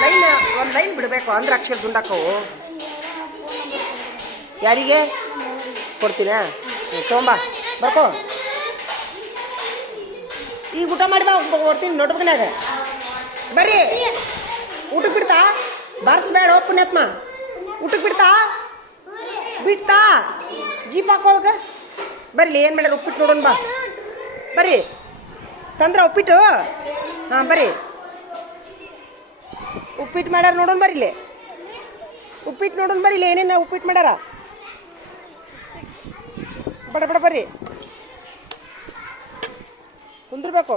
ಒಂದು ಲೈನ್ ಒಂದು ಲೈನ್ ಬಿಡಬೇಕು ಅಂದ್ರೆ ಅಕ್ಷರ ದುಂಡಾಕವು ಯಾರಿಗೆ? ಕೊಡ್ತೀನ. ತೊಗೊಂಬ. ಬರ್ಕೋ. ಈಗ ಊಟ ಮಾಡಿ ಬಾ ಕೊಡ್ತೀನಿ ನೋಡ್ಬೇಕನ್ಯಾಗ ಬರ್ರಿ. ಊಟಕ್ಕೆ ಬಿಡ್ತಾ? ಬಾರಿಸ್ಬೇಡ ಪುಣ್ಯಾತ್ಮ. ಊಟಕ್ಕೆ ಬಿಡ್ತಾ? ಬಿಡ್ತಾ? ಜೀಪ್ ಹಾಕೋದಕ್ಕ ಬರ್ರಿ, ಏನು ಮಾಡ್ಯಾರ, ಉಪ್ಪಿಟ್ಟು ನೋಡೋಣ ಬಾ. ಬರ್ರಿ. ತಂದ್ರ ಉಪ್ಪಿಟ್ಟು? ಹಾಂ, ಬರ್ರಿ. ಉಪ್ಪಿಟ್ಟು ಮಾಡ್ಯಾರ ನೋಡೋಣ ಬರ್ರಿ ಇಲ್ಲಿ. ಉಪ್ಪಿಟ್ಟು ನೋಡೋಣ ಬರ್ರಿ ಇಲ್ಲಿ, ಏನೇನು ಉಪ್ಪಿಟ್ಟು ಮಾಡ್ಯಾರ ಬಡ ಬಡ ಬರ್ರಿ. ಕುಂದ್ರಬೇಕು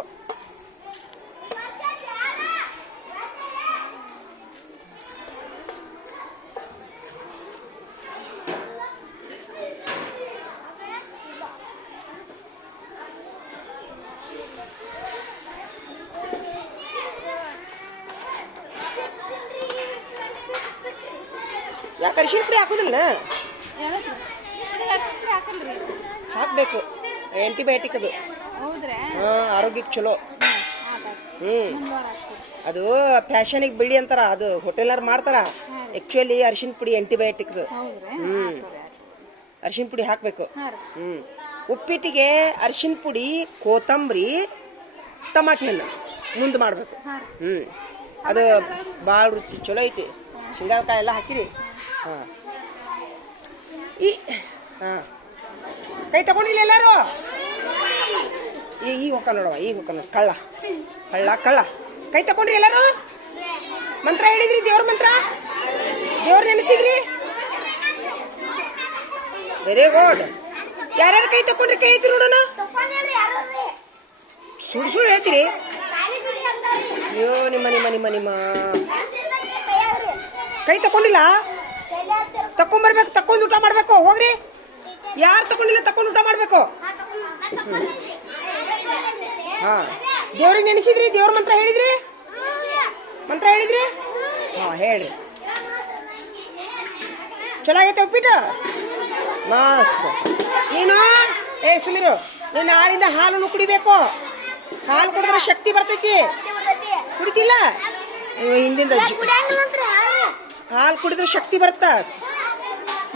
ಯಾಕೆ ಅರಿಶಿನ ಪುಡಿ ಹಾಕೋದಿಲ್ಲ ಹಾಕಲ್ರಿ ಹಾಕಬೇಕು ಆ್ಯಂಟಿಬಯೋಟಿಕ್ ಅದು ಹೌದ್ರಾ? ಹಾಂ ಆರೋಗ್ಯಕ್ಕೆ ಚಲೋ. ಹ್ಞೂ ಅದು ಫ್ಯಾಷನಿಗೆ ಬಿಳಿ ಅಂತಾರ ಅದು ಹೋಟೆಲ್ನಾರು ಮಾಡ್ತಾರ. ಆ್ಯಕ್ಚುಲಿ ಅರಿಶಿನ ಪುಡಿ ಆ್ಯಂಟಿಬಯೋಟಿಕ್ದು ಹ್ಮ್. ಹ್ಞೂ ಅರಿಶಿನ ಪುಡಿ ಹಾಕಬೇಕು. ಹ್ಮ್. ಹ್ಞೂ ಉಪ್ಪಿಟ್ಟಿಗೆ ಅರಿಶಿನ ಪುಡಿ ಕೊತ್ತಂಬರಿ ಟಮಾಟಿ ಹಣ್ಣು ಮುಂದೆ ಮಾಡಬೇಕು. ಹ್ಮ್. ಹ್ಞೂ ಅದು ಭಾಳ ರುಚಿ ಚಲೋ ಐತಿ. ಶೇಂಗಾಕಾಯಿ ಎಲ್ಲ ಹಾಕಿರಿ. ಹಾಂ. ಈ ಹಾಂ. ಕೈ ತಗೊಂಡಿಲ್ಲ ಎಲ್ಲರೂ? ಈ ಈಗ ಹೊಕ್ಕ ನೋಡವ ಈಗ ಹೊಕ್ಕ ನೋಡ, ಕಳ್ಳ. ಕಳ್ಳ ಕಳ್ಳ. ಕೈ ತಕೊಂಡ್ರಿ ಎಲ್ಲರೂ? ಮಂತ್ರ ಹೇಳಿದ್ರಿ, ದೇವ್ರ ಮಂತ್ರ? ದೇವ್ರ ನೆನೆಸಿದ್ರಿ? ವೆರಿ ಗುಡ್ ಯಾರ್ಯಾರು ಕೈ ತಕೊಂಡ್ರಿ ಕೈ ಐತಿ ನೋಡೋಣ? ಸುಳ್ಳು ಸುಳ್ಳು ಹೇಳ್ತೀರಿ? ಅಯ್ಯೋ, ನಿಮ್ಮ ನಿಮ್ಮ ನಿಮ್ಮ ನಿಮ್ಮ. ಕೈ ತಕೊಂಡಿಲ್ಲ ತಕೊಂಬರ್ಬೇಕು ತಕೊಂಡ್ ಊಟ ಮಾಡ್ಬೇಕು. ಹೋಗ್ರಿ. ಯಾರು ತಕೊಂಡಿಲ್ಲ ತಕೊಂಡ್ ಊಟ ಮಾಡ್ಬೇಕು. ದೇವ್ರಿಗೆ ನೆನೆಸಿದ್ರಿ? ದೇವ್ರ ಮಂತ್ರ ಹೇಳಿದ್ರಿ? ಮಂತ್ರ ಹೇಳಿದ್ರಿ? ಹಾ ಹೇಳಿ ಚೆನ್ನಾಗೈತೆ ಉಪ್ಪಿಟ್ಟು? ಮಸ್ತ್. ನೀನು? ಏ, ಸುಮೀರು ನೀನು ನಾಳಿಂದ ಹಾಲನ್ನು ಕುಡಿಬೇಕು. ಹಾಲು ಕುಡಿದ್ರೆ ಶಕ್ತಿ ಬರ್ತೈತಿ. ಕುಡಿತಿಲ್ಲ? ಹಿಂದಿಂದ ಹಾಲು ಕುಡಿದ್ರೆ ಶಕ್ತಿ ಬರುತ್ತ?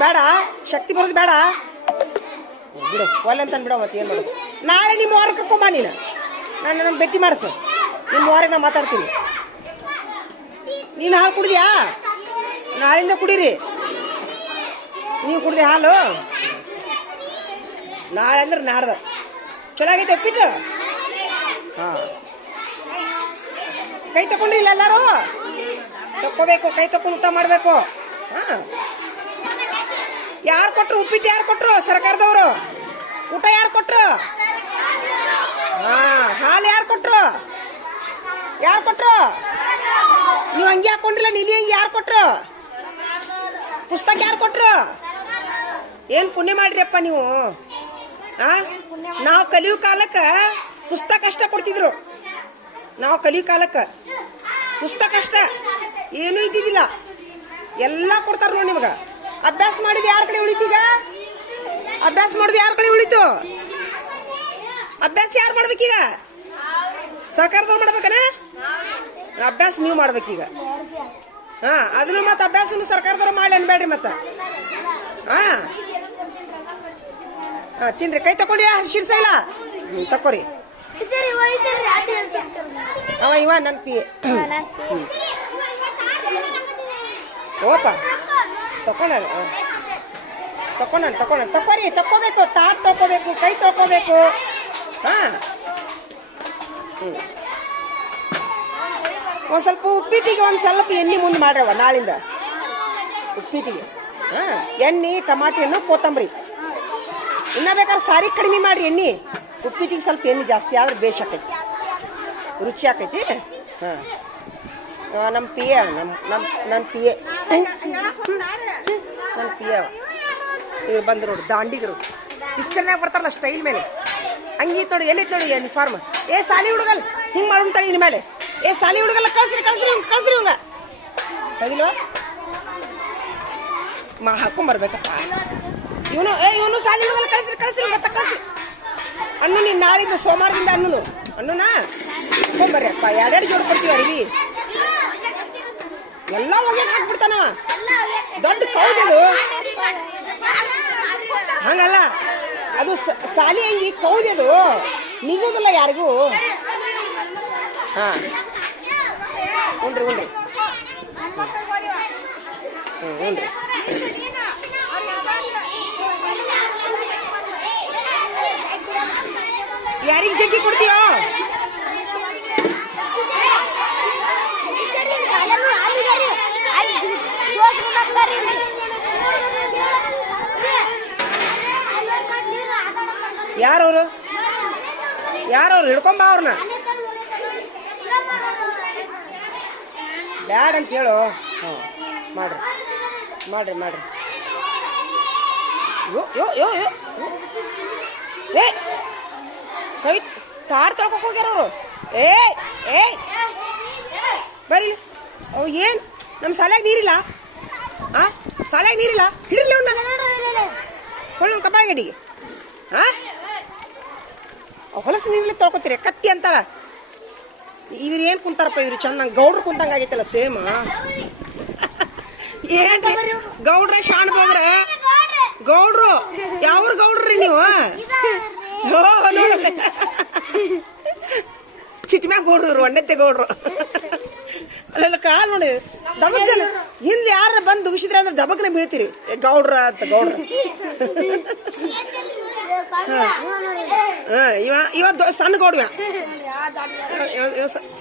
ಬೇಡ, ಶಕ್ತಿ ಬರೋದು ಬೇಡ. ಬಿಡು, ಒಲ್ಲೆ ಅಂತ ಬಿಡೋ ಮತ್ತೆ ಏನು ಮಾಡೋದು? ನಾಳೆ ನಿಮ್ಮ ವಾರ ಕರ್ಕೊಂಬ ನೀನು. ನಾನು ನನ್ನ ಭೇಟಿ ಮಾಡಿಸು. ನಿಮ್ಮ ವಾರಿಗೆ ನಾನು ಮಾತಾಡ್ತೀನಿ. ನೀನು ಹಾಲು ಕುಡಿದ್ಯಾ? ನಾಳಿಂದ ಕುಡೀರಿ. ನೀವು ಕುಡ್ದೆ ಹಾಲು? ನಾಳೆ ಅಂದ್ರೆ ನಾಡ್ದು. ಚೆನ್ನಾಗೈತೆ ಉಪ್ಪಿಟ್ಟು? ಹಾಂ. ಕೈ ತಗೊಂಡ್ರಿಲ್ಲ ಎಲ್ಲರೂ? ತಕ್ಕೋಬೇಕು, ಕೈ ತಕೊಂಡು ಊಟ ಮಾಡಬೇಕು. ಹಾಂ. ಯಾರು ಕೊಟ್ಟರು ಉಪ್ಪಿಟ್ಟು ಯಾರು ಕೊಟ್ಟರು ಸರ್ಕಾರದವರು? ಊಟ ಯಾರು ಕೊಟ್ರು? ಹಾ, ಹಾಲು ಯಾರು ಕೊಟ್ರು? ಯಾರು ಕೊಟ್ರು? ನೀವು ಹಂಗೆ ಹಾಕೊಂಡಿಲ್ಲ ನಿಲಿ ಹಂಗೆ ಯಾರು ಕೊಟ್ರು? ಪುಸ್ತಕ ಯಾರು ಕೊಟ್ರು? ಏನು ಪುಣ್ಯ ಮಾಡ್ರಿಯಪ್ಪ ನೀವು? ಆ ನಾವು ಕಲಿಯೋ ಕಾಲಕ್ಕೆ ಪುಸ್ತಕ ಅಷ್ಟ ಕೊಡ್ತಿದ್ರು. ನಾವು ಕಲಿಯೋ ಕಾಲಕ್ಕೆ ಪುಸ್ತಕ ಅಷ್ಟ. ಏನೂ ಇದ್ದಿದ್ದಿಲ್ಲ. ಎಲ್ಲ ಕೊಡ್ತಾರ ನೋಡಿ ನಿಮಗೆ. ಅಭ್ಯಾಸ ಮಾಡಿದ ಯಾರ ಕಡೆ ಉಳಿತೀಗ ಅಭ್ಯಾಸ ಮಾಡೋದು ಯಾರ ಕಡೆ ಉಳಿತು? ಅಭ್ಯಾಸ ಯಾರು ಮಾಡ್ಬೇಕೀಗ? ಸರ್ಕಾರದವ್ರು ಮಾಡ್ಬೇಕನ? ಅಭ್ಯಾಸ ನೀವು ಮಾಡ್ಬೇಕೀಗ. ಹಾ, ಅದನ್ನು ಮತ್ತೆ ಅಭ್ಯಾಸನು ಸರ್ಕಾರದವ್ರು ಮಾಡಿ ಅನ್ಬೇಡ್ರಿ ಮತ್ತೆ. ಹಾ. ಹಾ, ತಿನ್ರಿ. ಕೈ ತಕೊಂಡಿ ಹರ್ಷಿರ್ಸ ಇಲ್ಲ ಹ್ಞೂ ತಕೋರಿ ಅವ, ಇವ, ನನ್ ಪಿ ಓಪ. ತಕೊಂಡ ತಕೊಂಡ ತಕೊಂಡ ತಕೋರಿ ತಕೋಬೇಕು ತಾಟ್ ತಕೋಬೇಕು ಕೈ ತಕೋಬೇಕು ಹಾ. ಹ್ಞೂ ಒಂದು ಸ್ವಲ್ಪ ಉಪ್ಪಿಟ್ಟಿಗೆ, ಒಂದು ಸ್ವಲ್ಪ ಎಣ್ಣೆ ಮುಂದೆ ಮಾಡ್ರವ ನಾಳಿಂದ. ಉಪ್ಪಿಟ್ಟಿಗೆ. ಹಾಂ, ಎಣ್ಣೆ, ಟಮಾಟಿ ಹಣ್ಣು ಕೊತ್ತಂಬರಿ. ಇನ್ನ ಬೇಕಾದ್ರೆ ಸಾರಿ ಕಡಿಮೆ ಮಾಡ್ರಿ ಎಣ್ಣೆ. ಉಪ್ಪಿಟ್ಟಿಗೆ ಸ್ವಲ್ಪ ಎಣ್ಣೆ ಜಾಸ್ತಿ ಆದ್ರೆ ಬೇಷ್ ಆಕೈತಿ. ರುಚಿ ಆಕೈತಿ. ಹಾಂ. ನಮ್ಮ ಪಿ ಎ ನಮ್ಮ ನಮ್ಮ ನನ್ನ ಪಿ ಎ ನನ್ನ ಪಿ ಎ ಬರ್ತಾರಲ್ಲ ಸ್ಟೈಲ್ ಮೇಲೆ. ಹಂಗಿತ್ತು ತೊಡು ಎಲ್ಲಿ ತೊಡು ಯೂನಿಫಾರ್ಮ್ ಏ ಸಾಲಿ ಹುಡುಗಲ್, ಹಿಂಗೆ ತಳಿ ಇನ್ ಮೇಲೆ. ಏ ಸಾಲಿ ಹುಡುಗಲ್ಲ, ಕಳ್ಸ್ರಿ ಕಳ್ಸ್ರಿ ಕಳ್ಸಿ ಕಳ್ಸ್ರಿ ಇವಂಗ ಹೋಗಿಲ್ವ? ಮಾ ಹಾಕೊಂಬರ್ಬೇಕಪ್ಪ ಇವನು, ಏ, ಇವನು ಸಾಲಿ ಹುಡುಗಲ್ಲ, ಕಳ್ಸ್ರಿ ಕಳ್ಸ್ರಿ ಇವಂಗ ಕಳ್ಸ್ರಿ. ಅಣ್ಣು ನೀನು ನಾಳಿದ್ದು ಸೋಮವಾರದಿಂದ ಅಣ್ಣು ಅಣ್ಣನಾ? ಹಾಕೊಂಬರ್ರಿ ಅಪ್ಪ, ಎರಡೆರಡು ಜೋಡಿ ಕೊಡ್ತೀವಿ ಅರಿವಿ. ಎಲ್ಲ ಒಗ್ಯಾಕ ಹಾಕ್ಬಿಡ್ತಾನ. ದೊಡ್ಡ ಕೌದಲು ಹಂಗಲ್ಲ. ಅದು ಸಾಲಿ ಅಂಗಿ ಕೌದದು ನಿಗೋದಿಲ್ಲ ಯಾರಿಗೂ. ಹಾಂ. ಉಂಡ್ರಿ ಉಂಡ್ರಿ. ಹ್ಞೂ ಯಾರಿಗೆ ಜಗ್ಗಿ ಕೊಡ್ತೀಯೋ? ಯಾರವರು? ಯಾರವ್ರು? ಹಿಡ್ಕೊಂಬ ಅವ್ರನ್ನ ಬ್ಯಾಡ ಅಂತ ಹೇಳು. ಹ್ಞೂ. ಮಾಡ್ರಿ. ಮಾಡ್ರಿ ಮಾಡ್ರಿ. ಯೋ ಯೋ ಯೋ ಯೋ. ಏ! ಕವಿ, ತಾರ್ ತೊಳ್ಕೊಕ್ ಹೋಗ್ಯಾರ ಅವರು. ಏ ಏ! ಬರ್ರಿ. ಅವು ಏನು? ನಮ್ಮ ಶಾಲ್ಯಾಗ ನೀರಿಲ್ಲ? ಆ? ಶಾಲ್ಯಾಗ ನೀರಿಲ್ಲ? ಹಿಡಿರ್ಲಿ ಅವನ್ನ ಹೊಳ್ಳ ಕಪಾಳ ಗಡಿಗೆ ಆ ಹೊಲಸು ನೀರಲ್ಲಿ ತೊಳ್ಕೊತೀರಿ ಕತ್ತಿ ಅಂತಾರ. ಇವ್ರು ಏನು ಕುಂತಾರಪ್ಪ ಇವ್ರು? ಚಂದ ಗೌಡ್ರು ಕುಂತಂಗ ಆಗೈತಲ್ಲ ಸೇಮ್ ಏನ್ರಿ? ಗೌಡ್ರ. ಶಾಣ ಗೌಡ್ರ ಗೌಡ್ರು. ಯಾವ್ರ ಗೌಡ್ರಿ ನೀವು? ಚಿಟ್ಟ ಮ್ಯಾಗ ಗೌಡ್ರು ಒಂಡೆತ್ತೆ ಗೌಡ್ರು. ಅಲ್ಲೆಲ್ಲ ಕಾಲ್ ನೋಡಿ. ದಬಕ್ ಹಿಂದೆ ಯಾರ ಬಂದು ದುಗಿಸಿದ್ರೆ ಅಂದ್ರೆ ದಬಕ್ನೆ ಬೀಳ್ತೀರಿ. ಗೌಡ್ರ ಅಂತ ಗೌಡ್ರ. ಇವ ಇವ ಸಣ್ಣ ಗೌಡ್ವ.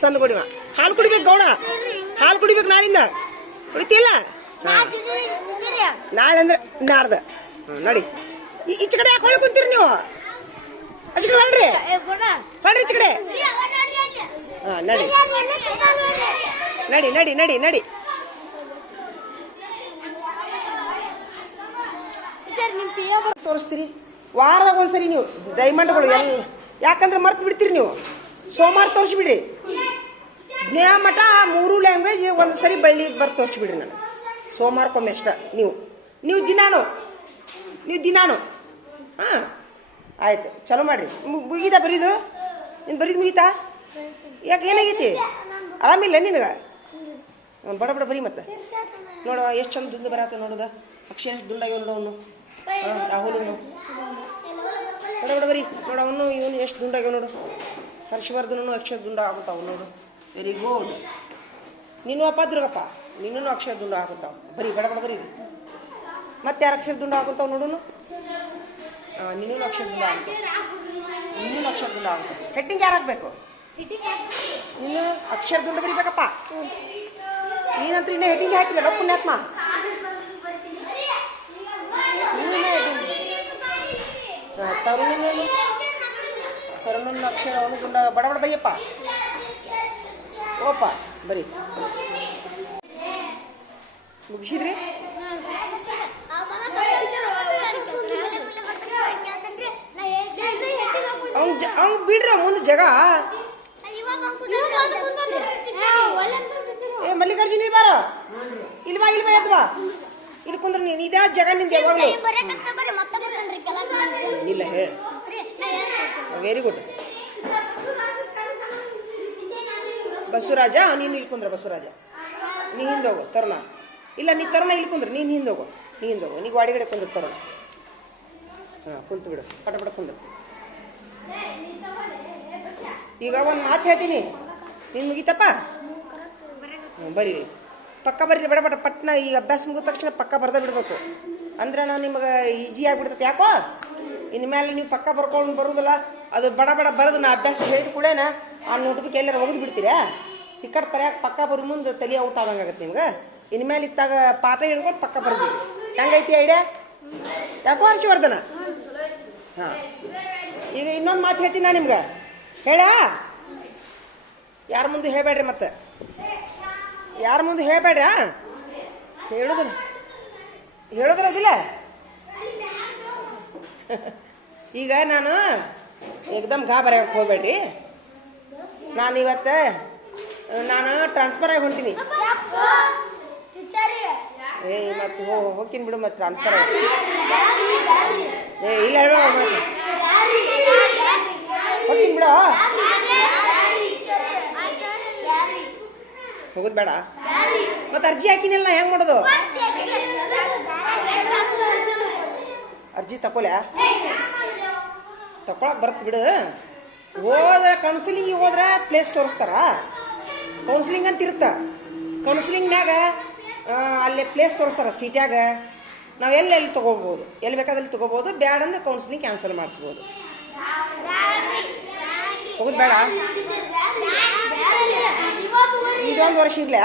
ಸಣ್ಣ ಗೌಡಿವ. ಹಾಲು ಕುಡಿಬೇಕು ಗೌಡ. ಹಾಲು ಕುಡಿಬೇಕು ನಾಳಿಂದ. ಕುಡಿತಿಲ್ಲ ನಾಳೆ ಅಂದ್ರೆ ನಾಡ್ದ. ನಡಿ. ಈಚೆ ಕಡೆ ಯಾಕೆ ಹೊಳೆ ಕುಂತೀರಿ ನೀವು? ಆಚೆ ಕಡೆ ಹೊಳ್ರಿ ಹೊಳ್ರಿ ಈಚ ಕಡೆ ಹಾಂ, ನಡಿ. ನಡಿ ನಡಿ ನಡಿ ನಡಿ. ತೋರಿಸ್ತೀರಿ? ವಾರದಾಗ ಒಂದ್ಸರಿ ನೀವು ಡೈಮಂಡ್ಗಳು ಎಲ್ಲ ಯಾಕಂದ್ರೆ ಮರ್ತು ಬಿಡ್ತೀರಿ ನೀವು. ಸೋಮವಾರ ತೋರಿಸ್ಬಿಡ್ರಿ. ಜ್ಞಾ ಮಠ, ಮೂರು ಲ್ಯಾಂಗ್ವೇಜ್ ಒಂದು ಸರಿ ಬಳ್ಳಿ ಬರ್ತ ತೋರಿಸ್ಬಿಡ್ರಿ ನಾನು ಸೋಮವಾರಕ್ಕೊಮ್ಮೆ ಅಷ್ಟ, ನೀವು. ನೀವು ದಿನಾನು. ನೀವು ದಿನಾನು. ಹಾಂ. ಆಯ್ತು, ಚಲೋ ಮಾಡಿರಿ. ಮುಗೀತಾ ಬರೀದು? ನೀನು ಬರೀದು ಮುಗೀತಾ? ಯಾಕೆ ಏನಾಗೈತಿ? ಆರಾಮಿಲ್ಲ ನಿನಗೆ? ಬಡ ಬಡ, ಬರೀ ಮತ್ತೆ. ನೋಡುವ ಎಷ್ಟು ಚಂದ ದುಡ್ಡು ಬರತ್ತೆ ನೋಡುದ. ಅಕ್ಷರ ಎಷ್ಟು ದುಂಡಾಗ್ಯಾವ ನೋಡು ರಾಹುಲ್ ಬಡ ಬರೀ. ನೋಡು ಅವನು, ಇವನು ಎಷ್ಟು ದುಂಡಾಗ್ಯಾವ ನೋಡು. ಹರ್ಷವರ್ಧನನು ಅಕ್ಷರ ದುಂಡ ಆಗುತ್ತಾವ ನೋಡು. ವೆರಿ ಗುಡ್ ನೀನು ಅಪ್ಪ ದುರ್ಗಪ್ಪ. ನೀನು ಅಕ್ಷರ ದುಂಡ ಆಗುತ್ತಾವ ಬರೀ, ಬಡ ಬಡ, ಬರೀ. ಮತ್ತೆ ಯಾರು ಅಕ್ಷರ ದುಂಡ ಆಗುತ್ತಾವ ನೋಡುನು? ಹಾಂ ನೀನು ಅಕ್ಷರ ದುಂಡ ಆಗುತ್ತಾವ ನೀನು ಅಕ್ಷರ ದುಂಡ ಆಗುತ್ತೆ ಹೆಟ್ಟಿಂಗ್ ಯಾರು ಹಾಕ್ಬೇಕು? ನೀನು ಅಕ್ಷರ ದುಂಡ ಬರೀಬೇಕಪ್ಪ. ನೀನಂತ್ರ ಇನ್ನೂ ಹೆಟ್ಟಿಂಗ್ ಹಾಕಿಲ್ಲ ಪುಣ್ಯಾತ್ಮ? ತರುಣ ತರುಣನ ಅಕ್ಷರ ಅವನು ಗುಂಡ ಬಡ ಬಡ ಬೈಯಪ್ಪ ಓಪ ಬರಿ. ಮುಗಿಸಿದ್ರಿ? ಅವ್ನು ಅವ್ನು ಬಿಡ್ರ ಮುಂದೆ ಜಗ. ಏ, ಮಲ್ಲಿಕಾರ್ಜುನ ಬಾರ. ಇಲ್ಲಿ ಬಾ, ಇಲ್ಲಿ ಇಲ್ಲಿ ಕುಂದ್ರ ನೀನು ಇದೇ ಜಗ ನಿಂದ ಯಾವಾಗಲೂ ಇಲ್ಲ ಹೇಳಿ. ವೆರಿ ಗುಡ್ ಬಸವರಾಜ ನೀನು ಇಲ್ಲಿ ಕುಂದ್ರ ಬಸವರಾಜ. ನೀ ಹಿಂದೆ ಹೋಗು ತರುಣ ಇಲ್ಲ ನೀ ತರುಣ ಇಲ್ಲಿ ಕುಂದ್ರ ನೀನು ಹಿಂದೆ ಹೋಗು. ನೀ ಹಿಂದೆ ಹೋಗು. ನೀ ಗಾಡಿಗಡೆ ಕುಂದ್ರ ತರುಣ ಹಾಂ ಕುಂತು ಬಿಡು. ಪಟ ಪಟ ಕುಂದ್ರು. ಈಗ ಒಂದು ಮಾತು ಹೇಳ್ತೀನಿ. ನೀನು ಮುಗೀತಪ್ಪ? ಹ್ಞೂ ಬರೀ. ಪಕ್ಕ ಬರ್ರಿ, ಬೇಡ, ಬಡ, ಪಟ್ನ ಈ ಅಭ್ಯಾಸ ಮುಗಿದ ತಕ್ಷಣ ಪಕ್ಕ ಬರ್ದೇ ಬಿಡಬೇಕು. ಅಂದ್ರೆ ನಾನು ನಿಮಗೆ ಈಜಿ ಆಗಿಬಿಡ್ತೈತೆ, ಯಾಕೋ? ಇನ್ಮೇಲೆ ಮೇಲೆ ನೀವು ಪಕ್ಕ ಬರ್ಕೊಂಡು ಬರೋದಿಲ್ಲ, ಅದು ಬಡ ಬಡ, ಬರೋದು, ನಾ ಅಭ್ಯಾಸ ಹೇಳಿದ ಕೂಡೇನ ಆ ನೋಟ್ಬುಕ್ ಎಲ್ಲಾರು ಒಗೆದು ಬಿಡ್ತೀರಾ? ಈ ಕಡೆ ಪರ್ಯಾಕ ಪಕ್ಕ ಬರೋ ಮುಂದೆ ತಲೆ ಔಟ್ ಆದಂಗೆ ಆಗುತ್ತೆ ನಿಮ್ಗೆ. ಇನ್ಮೇಲೆ ಇತ್ತಾಗ ಪಾಠ ಹಿಡ್ಕೊಂಡು ಪಕ್ಕ ಬರ್ತೀವಿ ಹೆಂಗೈತಿ ಐಡಿಯಾ ಯಾಕೋ ಹರ್ಷವರ್ಧನ? ಹಾಂ. ಈಗ ಇನ್ನೊಂದು ಮಾತು ಹೇಳ್ತೀನಿ ನಾ ನಿಮ್ಗೆ. ಹೇಳ? ಯಾರ ಮುಂದೆ ಹೇಳಬೇಡ್ರಿ ಮತ್ತೆ. ಯಾರ ಮುಂದೆ ಹೇಳಬೇಡ್ರ? ಹೇಳುದ್ರ ಅದಿಲ್ಲ? ಈಗ ನಾನು ಏಕದಮ್ ಗಾಬರಿಯಾಗಕ್ಕೆ ಹೋಗ್ಬೇಡ್ರಿ. ನಾನು ಇವತ್ತು, ನಾನು ಟ್ರಾನ್ಸ್ಫರ್ ಆಗಿ ಹೊಂಟೀನಿ. ಏ, ಮತ್ತೆ ಹೋಗ್ತೀನಿ ಬಿಡು ಮತ್ತೆ ಟ್ರಾನ್ಸ್ಫರ್ ಏ, ಇಲ್ಲ, ಹೇಳೋ, ಹೋಗ್ತೀನಿ ಬಿಡು. ಹೋಗೋದು ಬೇಡ ಮತ್ತೆ ಅರ್ಜಿ ಹಾಕಿನಲ್ಲ, ಹೆಂಗೆ ಮಾಡೋದು? ಅರ್ಜಿ ತಕೊಲ್ಯಾ ತಕೊಳಕ್ ಬರ್ತ್ ಬಿಡು. ಹೋದ ಕೌನ್ಸಿಲಿಂಗ್ ಹೋದ್ರೆ ಪ್ಲೇಸ್ ತೋರಿಸ್ತಾರ. ಕೌನ್ಸಿಲಿಂಗ್ ಅಂತ ಇರುತ್ತ. ಕೌನ್ಸಿಲಿಂಗ್ನಾಗ ಅಲ್ಲಿ ಪ್ಲೇಸ್ ತೋರಿಸ್ತಾರ ಸೀಟ್ಯಾಗ. ನಾವು ಎಲ್ಲಿ ಎಲ್ಲಿ ತೊಗೋಬೋದು? ಎಲ್ಲಿ ಬೇಕಾದಲ್ಲಿ ತೊಗೋಬೋದು, ಬ್ಯಾಡ ಅಂದ್ರೆ ಕೌನ್ಸಿಲಿಂಗ್ ಕ್ಯಾನ್ಸಲ್ ಮಾಡಿಸ್ಬೋದು. ಹೋಗುದು ಬೇಡ. ಇದೊಂದು ವರ್ಷ ಇರ್ಲಿ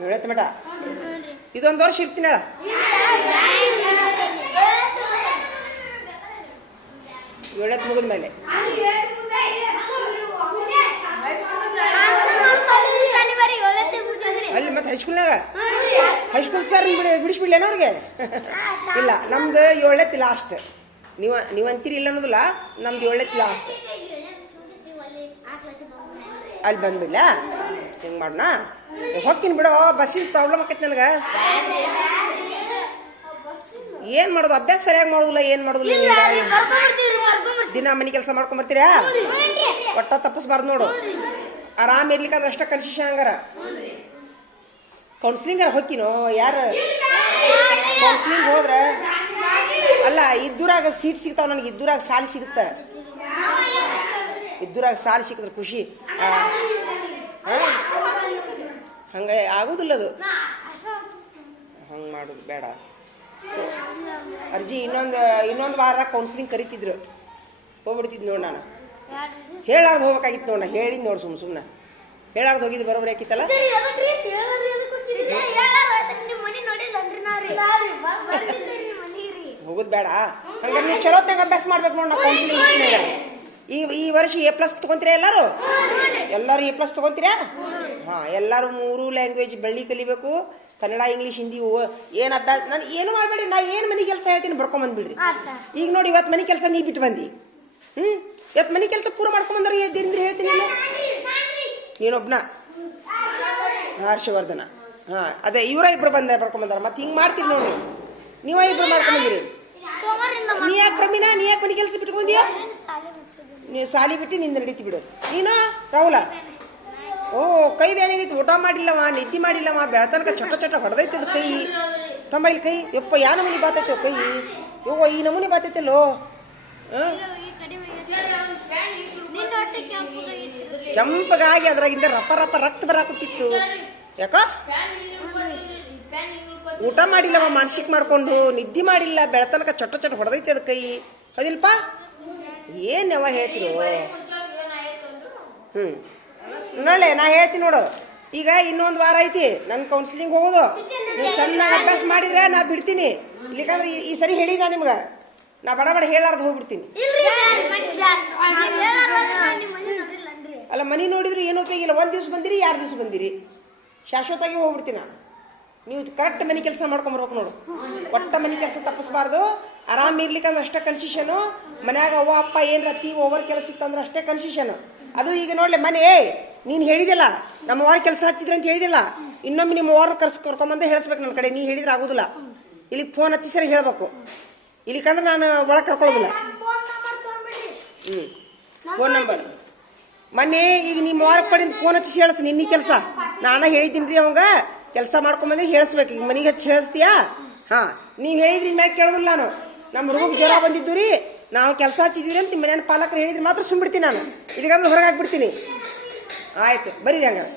ಹೇಳತ್ತೆ ಮೇಡ ಇದೊಂದು ವರ್ಷ ಇರ್ತೀನಿ ಹೇಳ. ಏಳತ್ತು ಮುಗಿದ ಮೇಲೆ. ಅಲ್ಲಿ ಮತ್ತೆ ಹೈಸ್ಕೂಲ್ನಾಗ ಹೈಸ್ಕೂಲ್ ಸರ್ ಬಿಡಿ ಬಿಡಿಸ್ಬಿಡ್ಲೇನೋ ಅವ್ರಿಗೆ? ಇಲ್ಲ, ನಮ್ದು ಏಳನೇತಿ ಲಾಸ್ಟ್ ನೀವ ನೀವು ಅಂತೀರಿ ಇಲ್ಲ ಅನ್ನೋದಿಲ್ಲ, ನಮ್ದು ಏಳನೇತಿ ಲಾಸ್ಟ್ ಅಲ್ಲಿ ಬಂದ್ಬಿಡ್ಲ? ಹೆಂಗ್ ಮಾಡೋಣ ಹೋಗ್ತೀನಿ ಬಿಡೋ ಬಸ್ಸಿನ ಪ್ರಾಬ್ಲಮ್ ಆಕೈತಿ ನನಗೆ. ಏನ್ ಮಾಡೋದು? ಅಭ್ಯಾಸ ಸರಿಯಾಗಿ ಮಾಡೋದಿಲ್ಲ ಏನ್ ಮಾಡೋದಿಲ್ಲ. ದಿನ ಮನೆ ಕೆಲಸ ಮಾಡ್ಕೊಂಡ್ ಬರ್ತೀರಾ ಒಟ್ಟ ತಪ್ಪಿಸ್ಬಾರ್ದು ನೋಡು. ಆರಾಮ್ ಇರ್ಲಿಕ್ಕಂದ್ರೆ ಅಷ್ಟ ಕನ್ಸಿಷನ್ ಹಂಗಾರ. ಕೌನ್ಸಿಲಿಂಗಾರ ಹೊಕ್ಕಿನೋ ಯಾರು? ಕೌನ್ಸಿಲಿಂಗ್ ಹೋದ್ರೆ? ಅಲ್ಲ ಇದ್ದೂರಾಗ ಸೀಟ್ ಸಿಗ್ತಾವ ನನಗೆ ಇದ್ದೂರಾಗ ಸಾಲಿ ಸಿಗುತ್ತೆ? ಇದ್ದೂರಾಗ ಸಾಲ ಸಿಕ್ಕಿದ್ರೆ ಖುಷಿ. ಹಂಗ ಆಗುದಿಲ್ಲ ಅದು. ಹಂಗೆ ಮಾಡೋದು ಬೇಡ. ಅರ್ಜಿ ಇನ್ನೊಂದು ಇನ್ನೊಂದು ವಾರದಾಗ ಕೌನ್ಸಿಲಿಂಗ್ ಕರಿತಿದ್ರು. ಹೋಗ್ಬಿಡ್ತಿದ್ ನೋಡಿ ನಾನು. ಹೇಳಾರ್ದು ಹೋಗ್ಬೇಕಾಗಿತ್ತು ನೋಡ ಹೇಳಿದ್ ನೋಡಿ ಸುಮ್ ಸುಮ್ಮನೆ ಹೇಳಾರ್ದು ಹೋಗಿದ್ದು ಬರೋಬ್ರಿ ಹಾಕಿತ್ತಲ್ಲ ಹೋಗುದು ಬೇಡ. ಹಂಗಾರೆ ನೀವು ತಂಗ ಅಭ್ಯಾಸ ಮಾಡ್ಬೇಕು ನೋಡಿ ನಾವು ಕೌನ್ಸಿಲಿಂಗ್ ಈ ಈ ವರ್ಷ ಎ ಪ್ಲಸ್ ತಗೊಂತೀರಾ ಎಲ್ಲರೂ? ಎಲ್ಲರೂ ಎ ಪ್ಲಸ್ ತಗೊಂತೀರಾ? ಹಾ ಎಲ್ಲರೂ ಮೂರು ಲ್ಯಾಂಗ್ವೇಜ್ ಬೆಳ್ಳಿ ಕಲಿಬೇಕು. ಕನ್ನಡ ಇಂಗ್ಲೀಷ್ ಹಿಂದಿ ಏನ್ ಅಭ್ಯಾಸ ನಾನು ಏನು ಮಾಡಬೇಡಿ ನಾ ಏನು ಮನೆ ಕೆಲಸ ಹೇಳ್ತೀನಿ ಬರ್ಕೊಂಡ್ ಬಂದ್ಬಿಡ್ರಿ. ಈಗ ನೋಡಿ ಇವತ್ತು ಮನೆ ಕೆಲಸ ನೀ ಬಿಟ್ಟು ಬಂದಿ. ಹ್ಮ್? ಇವತ್ತು ಮನೆ ಕೆಲಸ ಪೂರ ಮಾಡ್ಕೊಂಡ್ ಬಂದ್ರೆ ಎದ್ದಿಂದ್ರೆ ಹೇಳ್ತೀನಿ ನೀನೊಬ್ನ? ಹರ್ಷವರ್ಧನ. ಹಾ ಅದೇ ಇವರ ಇಬ್ರು ಬಂದ ಬರ್ಕೊಂಡ್ ಬಂದಾರ. ಮತ್ತೆ ಹಿಂಗ್ ಮಾಡ್ತೀರಿ ನೋಡಿ. ನೀವ ಇಬ್ರು ಮಾಡ್ಕೊಂಡ್ ಬಂದಿರಿ. ನೀ ಯಾಕೆ ಪ್ರಮೀನಾ ನೀ ಯಾಕೆ ಮನೆ ಕೆಲಸ ಬಿಟ್ಟು ಬಂದಿಯಾ ನೀವು ಸಾಲಿ ಬಿಟ್ಟು ನಿಂದ ನಡೀತಿ ಬಿಡು. ನೀನು, ರಾಹುಲ? ಓ, ಕೈ ಬೇನಾಗೈತಿ ಊಟ ಮಾಡಿಲ್ಲವ, ನಿದ್ದೆ ಮಾಡಿಲ್ಲವ ಬೆಳತನಕ ಚಟ ಚಟ ಹೊಡೆದೈತಿ ಅದು ಕೈ. ತಮ್ಮ ಇಲ್ಲಿ ಕೈ. ಯಪ್ಪ, ಯಾ ನಮೂನಿ ಬಾತೈತೆ ಕೈ? ಯವ್ವ, ಈ ನಮೂನಿ ಬಾತೈತಲ್ಲೋ? ಕೆಂಪಗಾಗಿ ಅದ್ರಾಗಿಂದ ರಪ್ಪ ರಪ್ಪ ರಕ್ತ ಬರಾಕುತ್ತಿತ್ತು. ಯಾಕ? ಊಟ ಮಾಡಿಲ್ಲವ, ಮಾನಸಿಕ ಮಾಡ್ಕೊಂಡು, ನಿದ್ದೆ ಮಾಡಿಲ್ಲ ಬೆಳತನಕ ಚಟ ಚಟ ಹೊಡೆದೈತಿ ಅದು ಕೈ. ಹೌದಿಲ್ಪ? ಏನ್ ಯಾವ ಹೇಳ್ತಿರೋ? ಹ್ಮ್. ನೋಡ್ಲೆ ನಾ ಹೇಳ್ತೀನಿ ನೋಡು. ಈಗ ಇನ್ನೊಂದು ವಾರ ಐತಿ ನನ್ನ ಕೌನ್ಸಿಲಿಂಗ್ ಹೋಗೋದು. ನೀವು ಚೆನ್ನಾಗಿ ಅಭ್ಯಾಸ ಮಾಡಿದ್ರೆ ನಾ ಬಿಡ್ತೀನಿ. ಇಲ್ಲಿಕಂದ್ರೆ ಈ- ಸರಿ ಹೇಳಿ ನಾ ನಿಮ್ಗೆ. ನಾ ಬಡ ಬಡ ಹೇಳಾರ್ದು ಹೋಗ್ಬಿಡ್ತೀನಿ. ಅಲ್ಲ ಮನಿ ನೋಡಿದ್ರೆ ಏನು ಉಪಯೋಗ ಇಲ್ಲ. ಒಂದು ದಿವ್ಸ ಬಂದಿರಿ ಎರಡು ದಿವ್ಸ ಬಂದಿರಿ? ಶಾಶ್ವತವಾಗಿ ಹೋಗ್ಬಿಡ್ತೀನಿ ನಾನು. ನೀವು ಕರೆಕ್ಟ್ ಮನೆ ಕೆಲಸ ಮಾಡ್ಕೊಂಬರ್ಬೇಕು ನೋಡು. ಒಟ್ಟ ಮನೆ ಕೆಲಸ ತಪ್ಪಿಸ್ಬಾರ್ದು. ಆರಾಮ್ ಇರ್ಲಿಕ್ಕಂದ್ರೆ ಅಷ್ಟೇ ಕನ್ಸಿಷನು ಮನ್ಯಾಗ ಅವ್ವ, ಅಪ್ಪ ಏನ್ರ ತೀ ಓವರ್ ಕೆಲಸ ಇತ್ತಂದ್ರೆ ಅಷ್ಟೇ ಕನ್ಸಿಷನ್ ಅದು ಈಗ ನೋಡ್ಲಿ, ಮನೆ, ಏ, ನೀನು ಹೇಳಿದಿಲ್ಲ ನಮ್ಮ ಅವ್ರ ಕೆಲಸ ಹಚ್ಚಿದ್ರೆ ಅಂತ ಹೇಳಿದಿಲ್ಲ ಇನ್ನೊಮ್ಮೆ ನಿಮ್ಮ ವಾರ ಕರ್ಸ್, ಕರ್ಕೊಂಬಂದೆ ಹೇಳಿಸ್ಬೇಕು ನನ್ನ ಕಡೆ, ನೀ ಹೇಳಿದ್ರೆ ಆಗೋದಿಲ್ಲ. ಇಲ್ಲಿ ಫೋನ್ ಹಚ್ಚಿ ಸರಿ ಹೇಳ್ಬೇಕು. ಇಲ್ಲಿಕಂದ್ರೆ ನಾನು ಒಳಗೆ ಕರ್ಕೊಳ್ಳೋದಿಲ್ಲ ಹ್ಞೂ ಫೋನ್ ನಂಬರ್ ಮೊನ್ನೆ, ಈಗ ನಿಮ್ಮ ಅವ್ರ ಕಡೆಯಿಂದ ಫೋನ್ ಹಚ್ಚಿ ಹೇಳಿಸ್, ನಿನ್ನ ಕೆಲಸ. ನಾನು ಹೇಳಿದ್ದೀನಿ ರೀ ಅವಂಗ, ಕೆಲಸ ಮಾಡ್ಕೊಂಬಂದ್ರೆ ಹೇಳಿಸ್ಬೇಕು. ಈಗ ಮನೆಗೆ ಹಚ್ಚಿ ಹೇಳಿಸ್ತೀಯಾ? ಹಾ. ನೀವು ಹೇಳಿದ್ರಿ ಮ್ಯಾಗ ಕೇಳೋದಿಲ್ಲ ನಾನು. ನಮ್ಮ ಹುಡುಗ ಜ್ವರ ಬಂದಿದ್ದು ರೀ. ನಾವು ಕೆಲಸ ಹಚ್ಚಿದೀವಿ ಅಂತ ಮನೆಯ ಪಾಲಕರು ಹೇಳಿದ್ರೆ ಮಾತ್ರ ಸುಮ್ಬಿಡ್ತೀನಿ ನಾನು. ಇದಕ್ಕಂದ್ರೆ ಹೊರಗೆ ಹಾಕ್ಬಿಡ್ತೀನಿ. ಆಯ್ತು, ಬರೀರಿ ಹಂಗಾರೆ.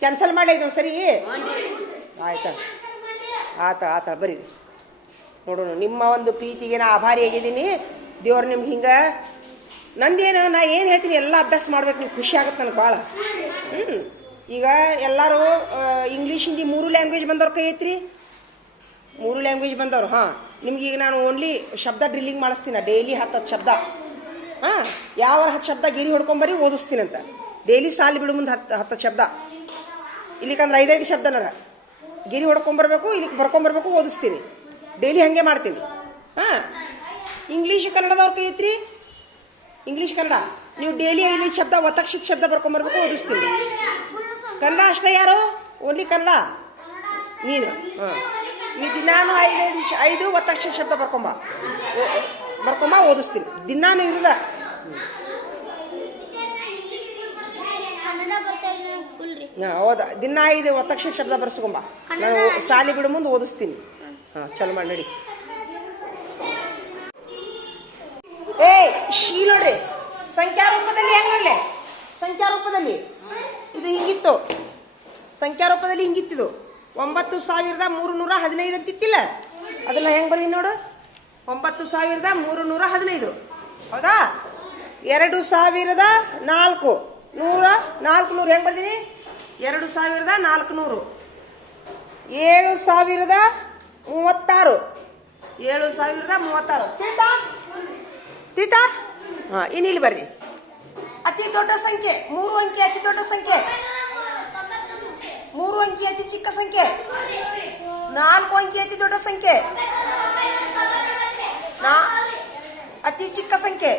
ಕ್ಯಾನ್ಸಲ್ ಮಾಡಲಿ ಇದು ಸರಿ ಆಯ್ತಾ ಆತ ಆತ, ಬರೀರಿ. ನೋಡೋಣ, ನಿಮ್ಮ ಒಂದು ಪ್ರೀತಿಗೆ ನಾ ಆಭಾರಿ ಆಗಿದ್ದೀನಿ. ದೇವ್ರು ನಿಮ್ಗೆ ಹಿಂಗೆ ನಂದೇನು, ನಾ ಏನು ಹೇಳ್ತೀನಿ, ಎಲ್ಲ ಅಭ್ಯಾಸ ಮಾಡ್ಬೇಕು ನೀವು ಖುಷಿ ಆಗುತ್ತೆ ನನಗೆ ಭಾಳ. ಹ್ಞೂ ಈಗ ಎಲ್ಲರೂ ಇಂಗ್ಲೀಷ್ ಹಿಂದಿ ಮೂರು ಲ್ಯಾಂಗ್ವೇಜ್ ಬಂದವ್ರ ಕೈ ಐತ್ರಿ. ಮೂರು ಲ್ಯಾಂಗ್ವೇಜ್ ಬಂದವ್ರು, ಹಾಂ. ನಿಮ್ಗೆ ಈಗ ನಾನು ಓನ್ಲಿ ಶಬ್ದ ಡ್ರಿಲ್ಲಿಂಗ್ ಮಾಡಿಸ್ತೀನಿ ಡೈಲಿ ಹತ್ತು ಹತ್ತು ಶಬ್ದ. ಹಾಂ ಯಾವ ಹತ್ತು ಶಬ್ದ ಗಿರಿ ಹೊಡ್ಕೊಂಬರಿ ಓದಿಸ್ತೀನಂತ ಡೈಲಿ ಸಾಲು ಬಿಡು ಮುಂದೆ ಹತ್ತು ಹತ್ತು ಶಬ್ದ. ಇಲ್ಲಿಕಂದ್ರೆ ಐದೈದು ಶಬ್ದನರ ಗಿರಿ ಹೊಡ್ಕೊಂಬರ್ಬೇಕು ಇಲ್ಲಿಗೆ ಬರ್ಕೊಂಬರ್ಬೇಕು ಓದಿಸ್ತೀನಿ. ಡೈಲಿ ಹಾಗೆ ಮಾಡ್ತೀನಿ. ಹಾಂ ಇಂಗ್ಲೀಷ್ ಕನ್ನಡದವ್ರ ಕೈ ಐತ್ರಿ ಇಂಗ್ಲೀಷ್ ಕನ್ನಡ ನೀವು ಡೈಲಿ ಐದು ಶಬ್ದ ಒತ್ತಕ್ಷಿತ ಶಬ್ದ ಬರ್ಕೊಂಬರ್ಬೇಕು ಓದಿಸ್ತೀನಿ. ಕನ್ನಡ ಅಷ್ಟೇ ಯಾರು? ಓನ್ಲಿ ಕನ್ನಡ ನೀನು. ಹಾಂ. ನೀ ದಿನಾನು ಐದೈದು ಐದು ಒತ್ತಕ್ಷರ ಶಬ್ದ ಬರ್ಕೊಂಬ. ಬರ್ಕೊಂಬ ಓದಿಸ್ತೀನಿ. ದಿನಾನು ಇರುದ. ಹೌದ. ದಿನ ಐದು ಒತ್ತಕ್ಷರ ಶಬ್ದ ಬರ್ಸ್ಕೊಂಬ. ನಾನು ಸಾಲಿ ಬಿಡು ಮುಂದೆ ಓದಿಸ್ತೀನಿ. ಹಾ ಚಲೋ ಮಾಡಿ ನಡಿ. ಏ ಶೀ ನೋಡ್ರಿ. ಸಂಖ್ಯಾ ರೂಪದಲ್ಲಿ ಹೆಂಗ್ ನೋಡ್ಲೆ? ಸಂಖ್ಯಾ ರೂಪದಲ್ಲಿ ಇದು ಹಿಂಗಿತ್ತು. ಸಂಖ್ಯಾ ರೂಪದಲ್ಲಿ ಹಿಂಗಿತ್ತಿದು ಒಂಬತ್ತು ಸಾವಿರದ ಮೂರು ನೂರ ಹದಿನೈದು ಅಂತಿತ್ತಿಲ್ಲ? ಅದನ್ನ ಹೆಂಗ್ ಬರೀ ನೋಡು. ಒಂಬತ್ತು ಸಾವಿರದ ಮೂರು ನೂರ ಹದಿನೈದು. ಹೌದಾ? ಎರಡು ಸಾವಿರದ ನಾಲ್ಕು. ನೂರ ನಾಲ್ಕು ನೂರು ಹೆಂಗ್ ಬರ್ತೀನಿ ಎರಡು ಸಾವಿರದ ನಾಲ್ಕು ನೂರು ಏಳು ಸಾವಿರದ ಮೂವತ್ತಾರು. ಏಳು ಸಾವಿರದ ಮೂವತ್ತಾರು. ತೀತಾ? ತೀತಾ? ಹಾಂ ಇನ್ನಿಲ್ಲಿ ಬರ್ರಿ. ಅತಿ ದೊಡ್ಡ ಸಂಖ್ಯೆ. ಮೂರು ಅಂಕಿ, ಅತಿ ದೊಡ್ಡ ಸಂಖ್ಯೆ. ಮೂರು ಅಂಕಿ ಅತಿ ಚಿಕ್ಕ ಸಂಖ್ಯೆ. ನಾಲ್ಕು ಅಂಕಿ ಅತಿ ದೊಡ್ಡ ಸಂಖ್ಯೆ. ಅತಿ ಚಿಕ್ಕ ಸಂಖ್ಯೆ.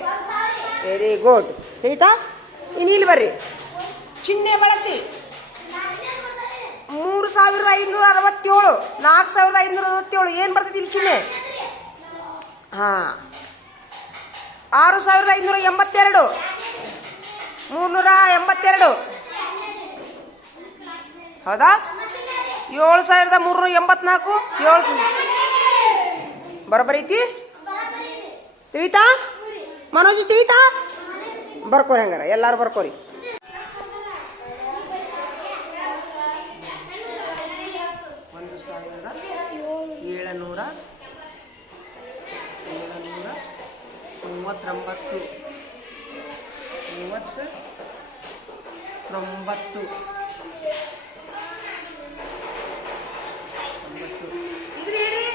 ವೆರಿ ಗುಡ್ ತಿಳಿತಾ ಇಲ್ಲಿ ಬರ್ರಿ. ಚಿಹ್ನೆ ಬಳಸಿ. ಮೂರು ಸಾವಿರದ ಐನೂರ ಅರವತ್ತೇಳು, ನಾಲ್ಕು ಸಾವಿರದ ಐನೂರ ಅರವತ್ತೇಳು. ಏನು ಬರ್ತೈತಿ ಇಲ್ಲಿ ಚಿಹ್ನೆ? ಹಾಂ. ಆರು ಸಾವಿರದ ಐನೂರ ಎಂಬತ್ತೆರಡು. ಮೂರ್ನೂರ ಎಂಬತ್ತೆರಡು. ಹೌದಾ? ಏಳು ಸಾವಿರದ ಮೂರ್ನೂರ ಎಂಬತ್ನಾಲ್ಕು? ಏಳು ಬರೋಬ್ಬರಿ ಐತಿ? ತಿಳಿತಾ? ಮನೋಜ್, ತಿಳಿತಾ? ಬರ್ಕೋರಿ ಹಂಗಾರ, ಎಲ್ಲಾರು ಬರ್ಕೋರಿ. ಒಂದು ಸಾವಿರದ ಏಳುನೂರ ಏಳುನೂರ ಮೂವತ್ತೊಂಬತ್ತು. ಮೂವತ್ತು ತೊಂಬತ್ತು ತೊಂಬತ್ತು. ಇದ್ರಿ ಹೇಳ್ರಿ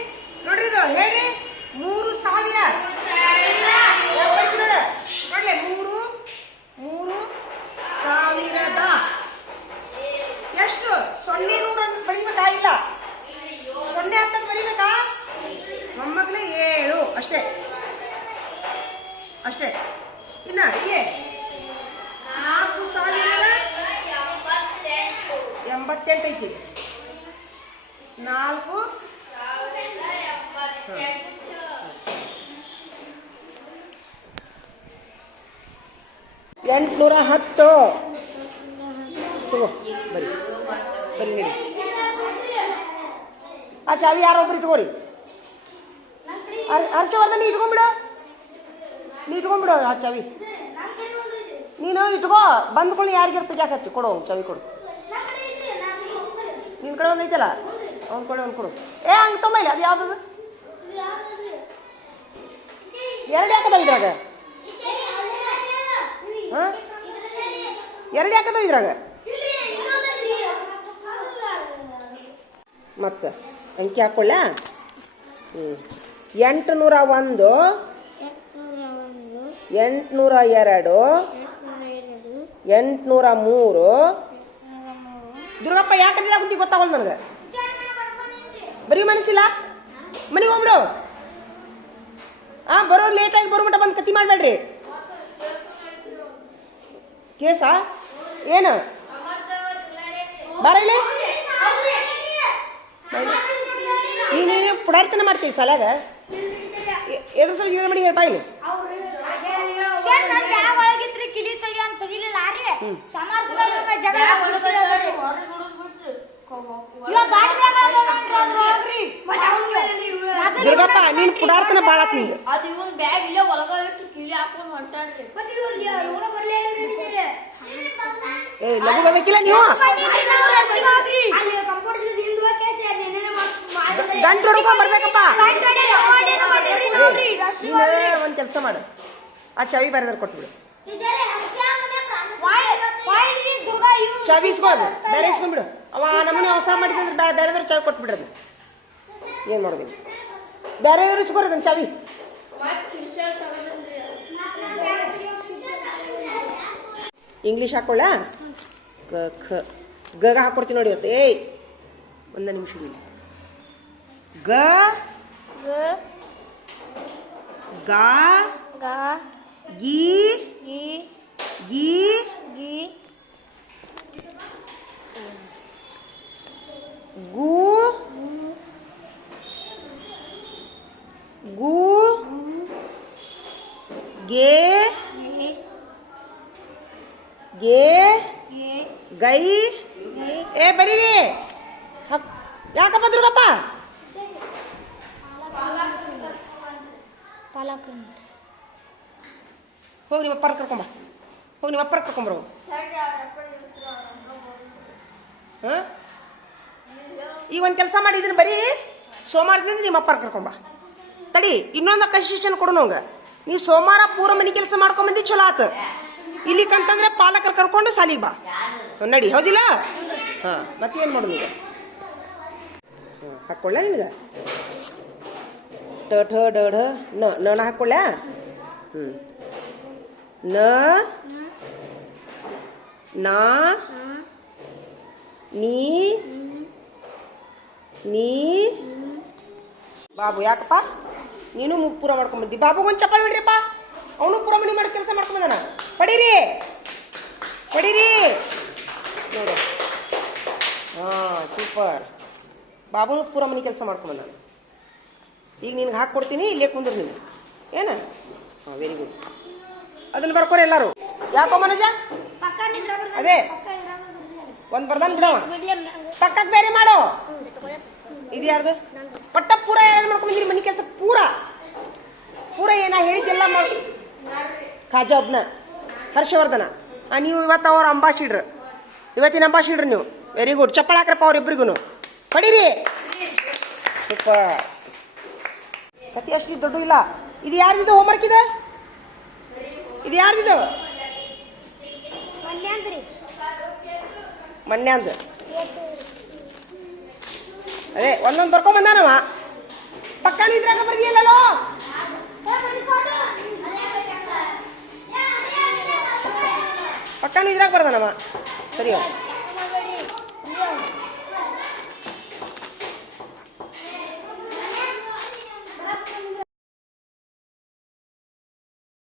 ನೋಡ್ರಿ ಇದು ಹೇಳ್ರಿ ಮೂರು ಸಾವಿರ. ಮೂರು ಮೂರು ಸಾವಿರದ. ಎಷ್ಟು? ಸೊನ್ನೆ ನೂರ ಬರಿಬೇಕಾ? ಇಲ್ಲ. ಸೊನ್ನೆ ಅಂತ ಬರೀಬೇಕಾ? ಮೊಮ್ಮಕ್ಳು ಏಳು. ಅಷ್ಟೇ. ಅಷ್ಟೇ. ಇನ್ನ ಏ ನಾಲ್ಕು ಸಾವಿರದ ಎಂಬತ್ತೆಂಟು ಐತಿ ನಾಲ್ಕು ಎಂಟುನೂರ ಹತ್ತು. ತಗೋ ಬರಿ ಬರಿ ನೀಡಿ. ಆ ಚಾವಿ ಯಾರೊಬ್ರು ಇಟ್ಕೋರಿ. ಹರ್- ಹರ್ಷವರ್ಧನ್, ನೀ ಇಟ್ಕೊಂಬಿಡು ನೀ ಇಟ್ಕೊಂಬಿಡು ಆ ಚಾವಿ. ನೀನು ಇಟ್ಕೋ. ಬಂದ್ಕೊಂಡು ಯಾರಿಗೆ ಇರ್ತದೆ ಯಾಕೆ ಹಚ್ಚಿ? ಕೊಡು ಚಾವಿ ಕೊಡು. ನಿನ್ನ ಕಡೆ ಒಂದು ಐತಲ್ಲ ಅವ್ನ ಕಡೆ ಅವ್ನು ಕೊಡು. ಏ, ಹಂಗೆ ತೊಂಬೈಲಿ ಅದು ಯಾವ್ದದು ಎರಡು ಯಾಕದವ ಇದ್ರಾಗ? ಹಾಂ? ಎರಡು ಯಾಕದವ ಇದ್ರಾಗ? ಮತ್ತೆ, ಅಂಕಿ ಹಾಕೊಳ್ಳ? ಹ್ಞೂ ಎಂಟುನೂರ ಒಂದು, ಎಂಟುನೂರ ಎರಡು, ಎಂಟುನೂರ ಮೂರು. ದುರ್ಗಪ್ಪ, ಯಾಕೆ ಗೊತ್ತಾಗಲ್ಲ ನನಗೆ? ಬರೀ ಮನಸ್ಸಿಲ್ಲ? ಮನೆಗೆ ಹೋಗ್ಬಿಡು. ಆ ಬರೋ ಲೇಟಾಗಿ ಬರೋ ಮಟ್ಟ ಬಂದು ಕತಿ ಮಾಡಬೇಡ್ರಿ. ಕೇಸಾ? ಏನು? ಬರಲಿ ಇಲ್ಲಿ ನೀನೇನು ಪುಡಾರ್ತನ ಮಾಡ್ತೀವಿ ಸಲಾಗ? ಎದ್ರ ಸಲ ಜೀವನ ಮಾಡಿ ಹೇಳ ಬಾಯಿಲಿ ಸರ್ ನನ್ ಬ್ಯಾಗ್ ಒಳಗಿತ್ರಿ ಕಿಡಿ ತೆಗಿ ಅಂತ ತೆಗಿಲಿಲ್ಲ ರೀ ಸಮರ್ಥಗಳ ಜಗಳ ಮಾಡ್ತಿರೋದ್ರಿ. ಇವಾಗ ಗಾಡಿ ಬ್ಯಾಗ್ ಒಳಗೆ ನೋಡ್ರಿ ಹೋಗ್ರಿ. ಮತ್ತೆ ದುರ್ಗಪ್ಪ ನೀನು ಪುಡಾರ್ತನ ಭಾಳ ಆತ್ ನಿಂದು. ಅದು ಇವನ್ ಬ್ಯಾಗ್ ಇಲ್ಲೇ ಒಳಗ ಇಟ್ಟು ಕಿಲಿ ಹಾಕೊಂಡ್ ಹೊಂಟಾನ್ರಿ. ಏ ಲಘು ಬರ್ಬೇಕಿಲ್ಲ ನೀವು. ಗಂಟು ಹೊಡ್ಕೊಂಡ್ ಬರ್ಬೇಕಪ್ಪ. ಒಂದ್ ಕೆಲಸ ಮಾಡು. ಆ ಚಾವಿ ಬರೆದ್ರೆ ಕೊಟ್ಬಿಡು. ಚಾವಿ ಇಸ್ಕೊಂಡು ಬೇರೆ ಇಸ್ಕೊಂಡ್ಬಿಡು ಅವ ನಮ್ಮನೆ ಅವಸರ ಮಾಡಿದ್ರೆ ಬೇರೆ ಬೇರೆ ಚಾವಿ ಕೊಟ್ಬಿಡ್ರಿ ಏನು ಮಾಡೋದು? ಬೇರೆದವ್ರು ಇಸ್ಕೊರಿ ಅದನ್ನ ಚಾವಿ ಮತ್ ಶಿರ್ಷಲ್ ತಗೊಂಡ್ರಿ ಇಂಗ್ಲೀಷ್ ಹಾಕೊಳ್ಳ ಕ ಖ ಗಗ ಹಾಕೊಡ್ತೀನಿ ನೋಡಿ ಇವತ್ತು ಏಯ್ ಒಂದು ನಿಮಿಷ ಇರಿ. ಗ ಗ ಗಾ ಗ ಗಿ ಗಿ ಗಿ ಗಿ ಗು ಗು ಗೆ ಗಿ ಗೆ ಏ ಗೈ ಏ ಏ ಬರೀರಿ. ಹಕ್- ಯಾಕಪ್ಪ ದುರ್ಗಪ್ಪ? ಹೋಗಿ ನಿಮ್ಮ ಅಪ್ಪರ ಕರ್ಕೊಂಬ ಹೋಗಿ ನಿಮ್ಮ ಅಪ್ಪರ ಕರ್ಕೊಂಬರು ಹಾಂ? ಈಗ ಒಂದು ಕೆಲಸ ಮಾಡಿದ್ದೀನಿ ಬರೀ ಸೋಮವಾರದಿಂದ ನಿಮ್ಮ ಅಪ್ಪರ ಕರ್ಕೊಂಬ ತಡಿ ಇನ್ನೊಂದು ಕನ್ಸಿಷನ್ ಕೊಡೋಣ ನಂಗೆ. ನೀ ಸೋಮವಾರ ಪೂರ ಮನೆ ಕೆಲಸ ಮಾಡ್ಕೊಂಬಂದಿ ಚಲೋ ಆತು. ಇಲ್ಲಿ ಕಂತಂದ್ರೆ ಪಾಲಕರು ಕರ್ಕೊಂಡು ಸಾಲಿಗೆ ಬಾ. ಹ್ಮ್, ನಡಿ ಹೌದಿಲ್ಲ? ಹಾಂ ಮತ್ತೇನು ಮಾಡೋದು ಈಗ? ಹಾಂ ಹಾಕ್ಕೊಳ್ಳ ನಿನಗೆ? ಟ ಠ ಡ ಢ ನ ನ ಹಾಕ್ಕೊಳ್ಳ ಹ್ಞೂ ನ ನಾ ನೀ ನೀ ಬಾಬು ಯಾಕಪ್ಪ? ನೀನು ಪೂರ ಮಾಡ್ಕೊಂಬಂದಿ ಬಾಬುಗೊಂದು ಚಪ್ಪಾಳೆ ಬಿಡ್ರಿಪ್ಪ ಅವನು ಪೂರ ಮನೆ ಮಾಡಿ ಕೆಲಸ ಮಾಡ್ಕೊಂಬಂದಾನ ಪಡೀರಿ. ಪಡೀರಿ. ನೋಡಿ. ಹಾಂ ಸೂಪರ್. ಬಾಬುನು ಪೂರ ಮನೆ ಕೆಲಸ ಮಾಡ್ಕೊಂಬಂದಾನ ಈಗ ನಿನಗೆ ಹಾಕಿ ಕೊಡ್ತೀನಿ ಇಲ್ಲೇ ಕುಂದ್ರು ನೀನು. ಏನ? ಹಾಂ ವೆರಿ ಗುಡ್ ಅದನ್ನ ಬರ್ಕೋರಿ ಎಲ್ಲರೂ. ಯಾಕೋ ಮನೋಜ? ಅದೇ. ಒಂದು ಬರ್ದಾನ ಬಿಡವ. ಪಕ್ಕಕ್ಕೆ ಬೇರೆ ಮಾಡೋ. ಇದು ಯಾರ್ದು ಪಟ್ಟ ಪೂರ ಏನ ಮಾಡ್ಕೊಂಡಿದ್ರಿ ಮನೆ ಕೆಲಸ ಪೂರ. ಪೂರ ಏನ ಹೇಳಿದ್ದೆಲ್ಲ ಮಾಡಿ ಕಾಜಾಬ್ನ ಹರ್ಷವರ್ಧನ. ನೀವು ಇವತ್ತು ಅವ್ರ ಅಂಬಾಸಿಡ್ರ ಇವತ್ತಿನ ಅಂಬಾಸಿಡ್ರ್ ನೀವು. ವೆರಿ ಗುಡ್ ಚಪ್ಪಳ ಹಾಕ್ರಪ್ಪ ಅವ್ರಿಬ್ರಿಗೂ ಪಡೀರಿ. ಸೂಪರ್ ಕತಿ ಅಷ್ಟು ದೊಡ್ಡ ಇಲ್ಲ. ಇದು ಯಾರ್ದಿದು ಹೋಮ್ವರ್ಕ್ ಇದೆ? ಇದು ಯಾರ್ದಿದ್ದು ಮನ್ಯಾಂದ್ರಿ ಮನ್ಯಾಂದು ಅದೇ ಒಂದೊಂದು ಬರ್ಕೊಂಬಂದಾನವ ಪಕ್ಕನ ಇದ್ರಾಗ ಬರ್ದಿಯಲ್ಲೋ ಪಕ್ಕನು ಇದ್ರಾಗ ಬರ್ದಾನವ. ಸರಿ